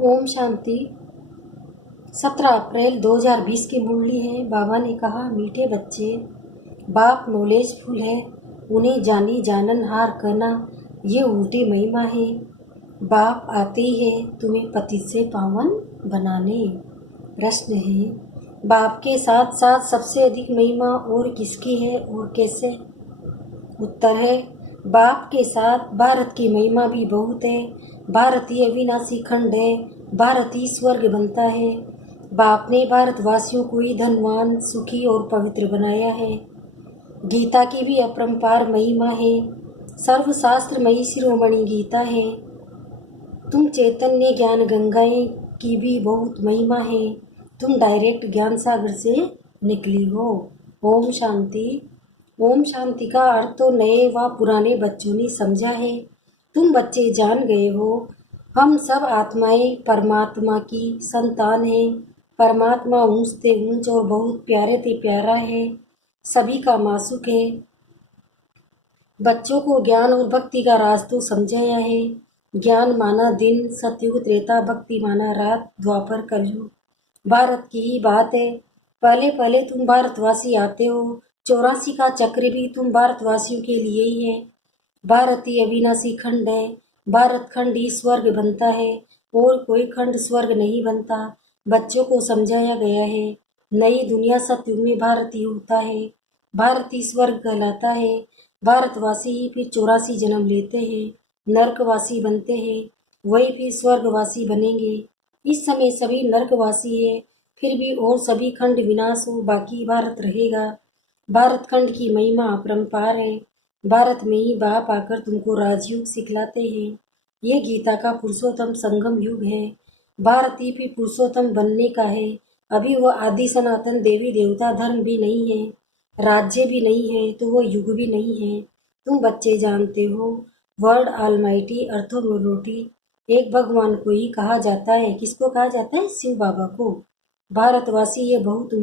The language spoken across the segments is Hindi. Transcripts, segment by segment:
ओम शांति। 17 अप्रैल 2020 की मुरली है। बाबा ने कहा, मीठे बच्चे, बाप नॉलेजफुल है, उन्हें जानी जानन हार करना ये उल्टी महिमा है। बाप आते ही है तुम्हें पतित से पावन बनाने। प्रश्न है, बाप के साथ साथ सबसे अधिक महिमा और किसकी है और कैसे? उत्तर है, बाप के साथ भारत की महिमा भी बहुत है। भारत ही अविनाशी खंड है, भारत ही स्वर्ग बनता है। बाप ने भारतवासियों को ही धनवान, सुखी और पवित्र बनाया है। गीता की भी अपरंपार महिमा है। सर्वशास्त्रमयी शिरोमणि गीता है। तुम चैतन्य ज्ञान गंगाएं की भी बहुत महिमा है। तुम डायरेक्ट ज्ञान सागर से निकली हो। ओम शांति। ओम शांति का अर्थ तो नए व पुराने बच्चों ने समझा है। तुम बच्चे जान गए हो, हम सब आत्माएं परमात्मा की संतान हैं। परमात्मा ऊंच से ऊंच और बहुत प्यारे से प्यारा है, सभी का मासूक है। बच्चों को ज्ञान और भक्ति का राज तो समझाया है। ज्ञान माना दिन, सतयुग त्रेता, भक्ति माना रात, द्वापर कलयुग। भारत की ही बात है। पहले पहले तुम भारतवासी आते हो। 84 का चक्र भी तुम भारतवासियों के लिए ही है। भारत ही अविनाशी खंड है। भारत खंड ही स्वर्ग बनता है और कोई खंड स्वर्ग नहीं बनता। बच्चों को समझाया गया है। नई दुनिया सतयुग में भारत ही होता है। भारत ही स्वर्ग कहलाता है। भारतवासी ही फिर 84 जन्म लेते हैं, नरकवासी बनते हैं, वही फिर स्वर्गवासी बनेंगे। इस समय सभी नरकवासी है, फिर भी और सभी खंड विनाश हो, बाकी भारत रहेगा। भारत खंड की महिमा अपरंपार है। भारत में ही बाप आकर तुमको राजयोग सिखलाते हैं। ये गीता का पुरुषोत्तम संगम युग है। भारत ही फिर पुरुषोत्तम बनने का है। अभी वह आदि सनातन देवी देवता धर्म भी नहीं है, राज्य भी नहीं है, तो वो युग भी नहीं है। तुम बच्चे जानते हो, वर्ल्ड ऑलमाइटी अर्थोमोरोटी एक भगवान को ही कहा जाता है। किसको कहा जाता है? शिव बाबा को। भारतवासी ये बहुत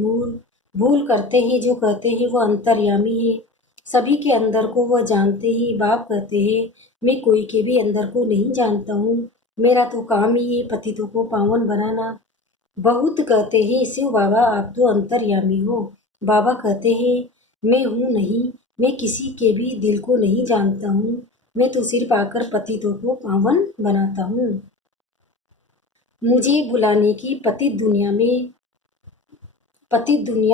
भूल करते हैं जो कहते हैं वो अंतर्यामी है। सभी के अंदर को वह जानते ही। बाप कहते हैं, मैं कोई के भी अंदर को नहीं जानता हूँ, मेरा तो काम ही है पतितों को पावन बनाना। बहुत कहते हैं, शिव बाबा आप तो अंतर्यामी हो। बाबा कहते हैं, मैं हूँ नहीं, मैं किसी के भी दिल को नहीं जानता हूँ, मैं तो सिर्फ आकर पतितों को पावन बनाता हूँ। मुझे बुलाने की पतित दुनिया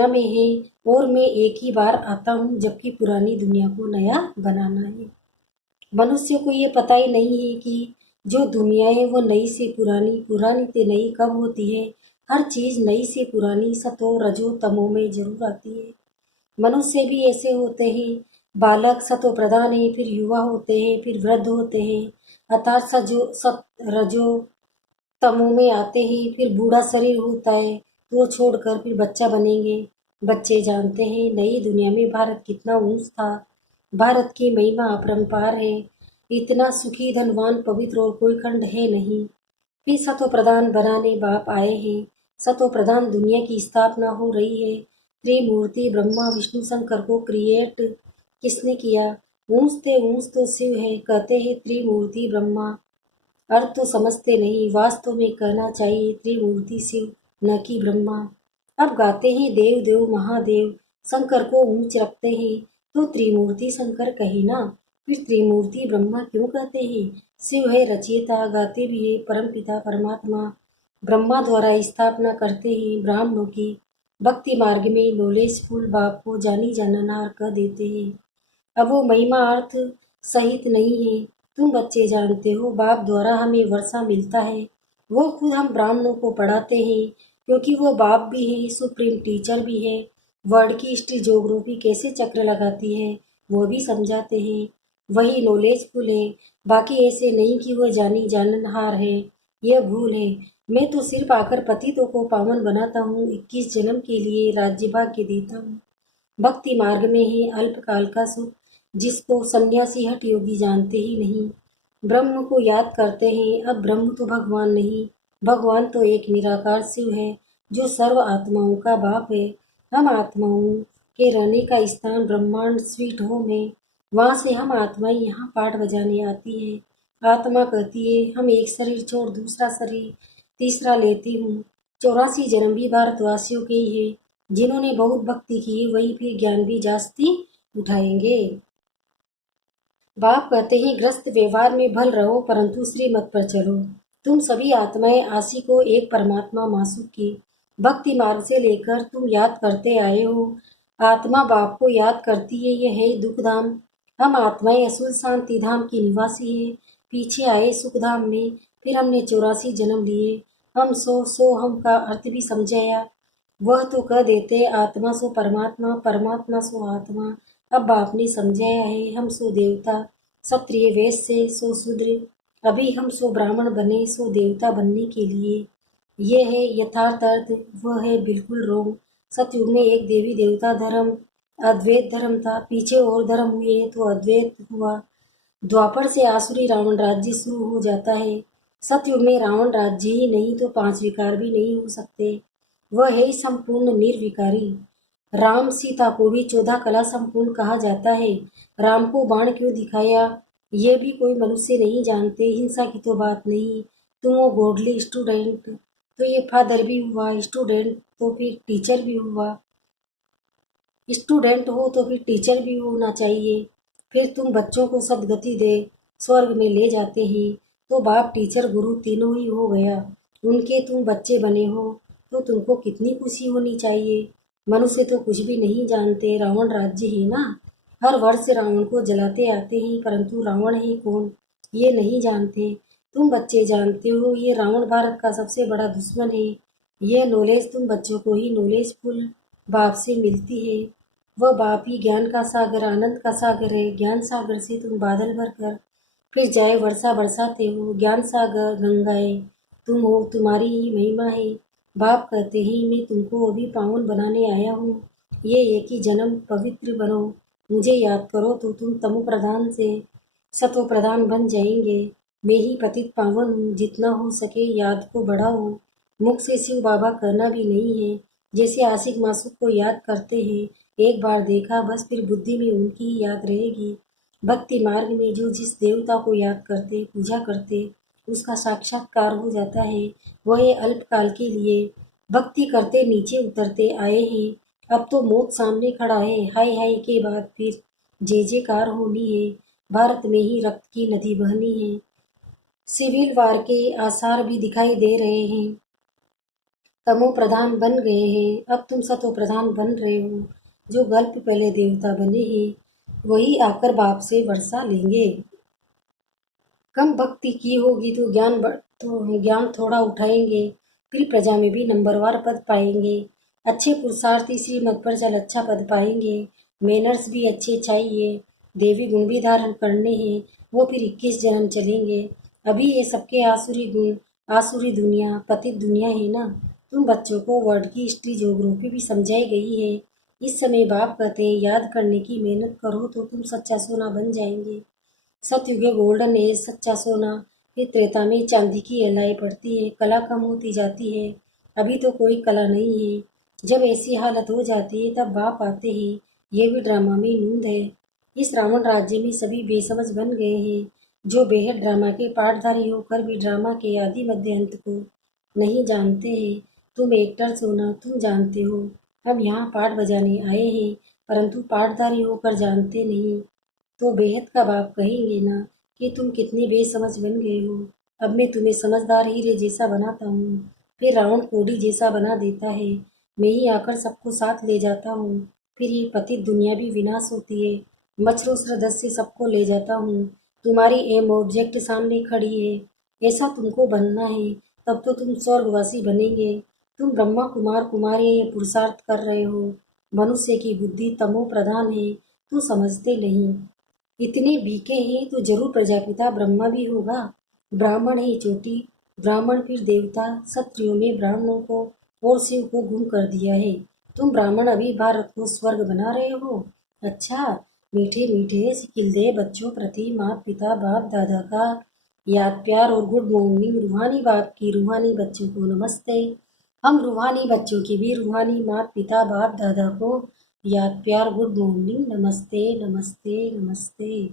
में है और मैं एक ही बार आता हूँ, जबकि पुरानी दुनिया को नया बनाना है। मनुष्य को ये पता ही नहीं है कि जो दुनिया है वो नई से पुरानी, पुरानी से नई कब होती है। हर चीज नई से पुरानी सतो रजो तमो में जरूर आती है। मनुष्य भी ऐसे होते हैं। बालक सतो प्रधान है, फिर युवा होते हैं, फिर वृद्ध होते हैं, अर्थात सत रजो तमो में आते ही फिर बूढ़ा शरीर होता है, तो वो छोड़कर फिर बच्चा बनेंगे। बच्चे जानते हैं नई दुनिया में भारत कितना ऊंच था। भारत की महिमा अपरंपार है। इतना सुखी, धनवान, पवित्र और कोई खंड है नहीं। फिर सतो प्रधान बनाने बाप आए हैं। सतो प्रधान दुनिया की स्थापना हो रही है। त्रिमूर्ति ब्रह्मा विष्णु शंकर को क्रिएट किसने किया? ऊंचते ऊंच तो शिव है। कहते हैं त्रिमूर्ति ब्रह्मा, अर्थ तो समझते नहीं। वास्तव में कहना चाहिए त्रिमूर्ति शिव, न कि ब्रह्मा। अब गाते हैं देव देव महादेव, शंकर को ऊंच रखते हैं, तो त्रिमूर्ति शंकर कहे ना, फिर त्रिमूर्ति ब्रह्मा क्यों कहते हैं? शिव है रचयिता, गाते भी है परमपिता परमात्मा। ब्रह्मा द्वारा स्थापना करते हैं ब्राह्मणों की। भक्ति मार्ग में नॉलेजफुल बाप को जानी जाननार कह देते हैं। अब वो महिमा अर्थ सहित नहीं है। तुम बच्चे जानते हो, बाप द्वारा हमें वर्षा मिलता है। वो खुद हम ब्राह्मणों को पढ़ाते हैं, क्योंकि वो बाप भी है, सुप्रीम टीचर भी है। वर्ड की हिस्ट्री ज्योग्राफी कैसे चक्र लगाती है वो भी समझाते हैं। वही नॉलेजफुल है, बाकी ऐसे नहीं कि वह जानी जाननहार है। यह भूल है। मैं तो सिर्फ आकर पतितों को पावन बनाता हूँ, 21 जन्म के लिए राज्य भाग्य देता हूँ। भक्ति मार्ग में है अल्पकाल का सुख, जिसको सन्यासी हठ योगी जानते ही नहीं। ब्रह्म को याद करते हैं। अब ब्रह्म तो भगवान नहीं, भगवान तो एक निराकार शिव है, जो सर्व आत्माओं का बाप है। हम आत्माओं के रहने का स्थान ब्रह्मांड स्वीट होम है। वहाँ से हम आत्माएं यहाँ पाठ बजाने आती है। आत्मा कहती है, हम एक शरीर छोड़ दूसरा शरीर तीसरा लेती हूँ। 84 जन्म भी भारतवासियों के ही है। जिन्होंने बहुत भक्ति की वही फिर ज्ञान भी जास्ती उठाएंगे। बाप कहते हैं ग्रस्त व्यवहार में भल रहो परंतु श्रीमत पर चलो। तुम सभी आत्माएं आसी को एक परमात्मा मासूक की भक्ति मार्ग से लेकर तुम याद करते आए हो। आत्मा बाप को याद करती है, ये है दुख धाम। हम आत्माएं असुर शांति धाम की निवासी है। पीछे आए सुख धाम में, फिर हमने 84 जन्म लिए। हम सो हम का अर्थ भी समझाया। वह तो कह देते आत्मा सो परमात्मा, परमात्मा सो आत्मा। अब बाप ने समझाया है हम सो देवता, क्षत्रिय वैश्य सो शूद्र। अभी हम सो ब्राह्मण बने सो देवता बनने के लिए। ये है यथार्थ अर्थ, वह है बिल्कुल रोग। सतयुग में एक देवी देवता धर्म अद्वैत धर्म था, पीछे और धर्म हुए तो अद्वैत हुआ। द्वापर से आसुरी रावण राज्य शुरू हो जाता है। सतयुग में रावण राज्य ही नहीं तो 5 विकार भी नहीं हो सकते। वह है संपूर्ण निर्विकारी। राम सीता को भी 14 कला संपूर्ण कहा जाता है। राम को बाण क्यों दिखाया ये भी कोई मनुष्य नहीं जानते। हिंसा की तो बात नहीं। तुम वो गोडली स्टूडेंट, तो ये फादर भी हुआ स्टूडेंट तो फिर टीचर भी हुआ। स्टूडेंट हो तो फिर टीचर भी होना चाहिए। फिर तुम बच्चों को सदगति दे स्वर्ग में ले जाते ही तो बाप टीचर गुरु तीनों ही हो गया। उनके तुम बच्चे बने हो तो तुमको कितनी खुशी होनी चाहिए। मनुष्य तो कुछ भी नहीं जानते। रावण राज्य ही ना, हर वर्ष रावण को जलाते आते हैं परंतु रावण है कौन ये नहीं जानते। तुम बच्चे जानते हो ये रावण भारत का सबसे बड़ा दुश्मन है। ये नॉलेज तुम बच्चों को ही नॉलेजफुल बाप से मिलती है। वह बाप ही ज्ञान का सागर आनंद का सागर है। ज्ञान सागर से तुम बादल भर कर फिर जाए वर्षा बरसाते हो। ज्ञान सागर गंगाएं तुम हो, तुम्हारी ही महिमा है। बाप कहते हैं मैं तुमको अभी पावन बनाने आया हूँ। ये एक ही जन्म पवित्र बनो, मुझे याद करो तो तुम तमो प्रधान से सतो प्रधान बन जाएंगे। मैं ही पतित पावन हूँ, जितना हो सके याद को बढ़ाओ। मुख से शिव बाबा कहना भी नहीं है। जैसे आशिक मासूक को याद करते हैं, एक बार देखा बस फिर बुद्धि में उनकी ही याद रहेगी। भक्ति मार्ग में जो जिस देवता को याद करते पूजा करते उसका साक्षात्कार हो जाता है। वह अल्पकाल के लिए भक्ति करते नीचे उतरते आए हैं। अब तो मौत सामने खड़ा है। हाय हाय के बाद फिर जय जयकार होनी है। भारत में ही रक्त की नदी बहनी है। सिविल वार के आसार भी दिखाई दे रहे हैं। तमो प्रधान बन गए हैं, अब तुम सतो प्रधान बन रहे हो। जो गल्प पहले देवता बने हैं वही आकर बाप से वर्षा लेंगे। कम भक्ति की होगी तो ज्ञान थोड़ा उठाएंगे, फिर प्रजा में भी नंबरवार पद पाएंगे। अच्छे पुरुषार्थी श्रीमत पर चल अच्छा पद पाएंगे। मैनर्स भी अच्छे चाहिए, देवी गुण भी धारण करने हैं। वो फिर 21 जन्म चलेंगे। अभी ये सबके आसुरी गुण, आसुरी दुनिया पतित दुनिया है ना। तुम बच्चों को वर्ड की हिस्ट्री ज्योग्राफी भी समझाई गई है। इस समय बाप कहते हैं याद करने की मेहनत करो तो तुम सच्चा सोना बन जाएंगे। सतयुग गोल्डन एज सच्चा सोना, फिर त्रेता में चांदी की एलाई पड़ती है, कला कम होती जाती है। अभी तो कोई कला नहीं है। जब ऐसी हालत हो जाती है तब बाप आते हैं। ये भी ड्रामा में नूंद है। इस रावण राज्य में सभी बेसमझ बन गए हैं। जो बेहद ड्रामा के पाठधारी होकर भी ड्रामा के आदि मध्य अंत को नहीं जानते हैं। तुम एक्टर्स हो ना, तुम जानते हो। हम यहाँ पाठ बजाने आए हैं परंतु पाठधारी होकर जानते नहीं। तो बेहद का बाप कहेंगे ना कि तुम कितने बेसमझ बन गए हो। अब मैं तुम्हें समझदार हीरे जैसा बनाता हूँ, फिर रावण कोड़ी जैसा बना देता है। मैं ही आकर सबको साथ ले जाता हूँ। फिर ये पतित दुनिया भी विनाश होती है। मच्छरों श्रद्धा से सबको ले जाता हूँ। तुम्हारी एम ऑब्जेक्ट सामने खड़ी है, ऐसा तुमको बनना है। तब तो तुम स्वर्गवासी बनेंगे। तुम ब्रह्मा कुमार कुमारी ये पुरुषार्थ कर रहे हो। मनुष्य की बुद्धि तमो प्रधान है, तू समझते नहीं। इतने बीके हैं तो जरूर प्रजापिता ब्रह्मा भी होगा। ब्राह्मण ही चोटी, ब्राह्मण फिर देवता। क्षत्रियों में ब्राह्मणों को और शिव को गुम कर दिया है। तुम ब्राह्मण अभी भारत को स्वर्ग बना रहे हो। अच्छा, मीठे मीठे सिकिल दे बच्चों प्रति माता पिता बाप दादा का याद प्यार और गुड मॉर्निंग। रूहानी बाप की रूहानी बच्चों को नमस्ते। हम रूहानी बच्चों की भी रूहानी माता पिता बाप दादा को याद प्यार गुड मॉर्निंग नमस्ते नमस्ते नमस्ते।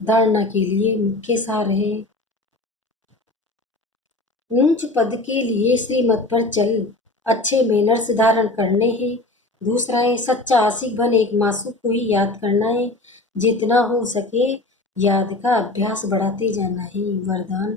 धारणा के लिए मुख्य सार है। ऊंच पद के लिए श्रीमत पर चल, अच्छे मैनर्स धारण करने हैं। दूसरा है सच्चा आशिक बन, एक मासूम को ही याद करना है। जितना हो सके याद का अभ्यास बढ़ाते जाना है। वरदान,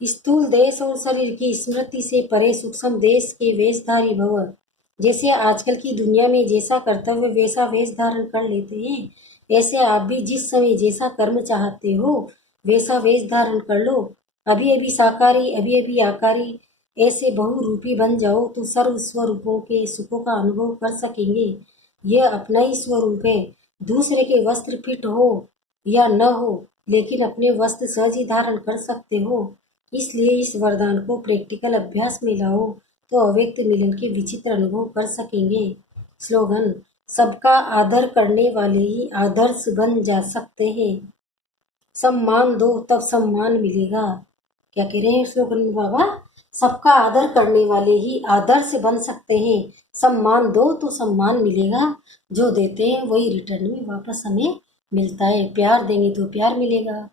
स्थूल देश और शरीर की स्मृति से परे सूक्ष्म देश के वेशधारी भव। जैसे आजकल की दुनिया में जैसा कर्तव्य वैसा वेश धारण कर लेते हैं, ऐसे आप भी जिस समय जैसा कर्म चाहते हो वैसा वेश धारण कर लो। अभी अभी साकारी, अभी अभी आकारी, ऐसे बहुरूपी बन जाओ तो सर्व स्वरूपों के सुखों का अनुभव कर सकेंगे। यह अपना ही स्वरूप है। दूसरे के वस्त्र फिट हो या न हो, लेकिन अपने वस्त्र सहज ही धारण कर सकते हो। इसलिए इस वरदान को प्रैक्टिकल अभ्यास में लाओ तो अव्यक्त मिलन के विचित्र अनुभव कर सकेंगे। स्लोगन, सबका आदर करने वाले ही आदर्श बन जा सकते हैं। सम्मान दो तब सम्मान मिलेगा। क्या कह रहे हैं स्लोगन में बाबा? सबका आदर करने वाले ही आदर्श बन सकते हैं। सम्मान दो तो सम्मान मिलेगा। जो देते हैं वही रिटर्न में वापस हमें मिलता है। प्यार देंगे तो प्यार मिलेगा,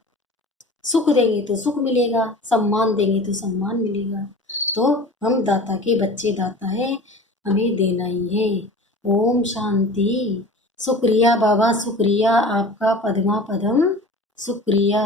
सुख देंगे तो सुख मिलेगा, सम्मान देंगे तो सम्मान मिलेगा। तो हम दाता के बच्चे, दाता है, हमें देना ही है। ओम शांति। शुक्रिया बाबा, शुक्रिया आपका, पद्मा पदम शुक्रिया।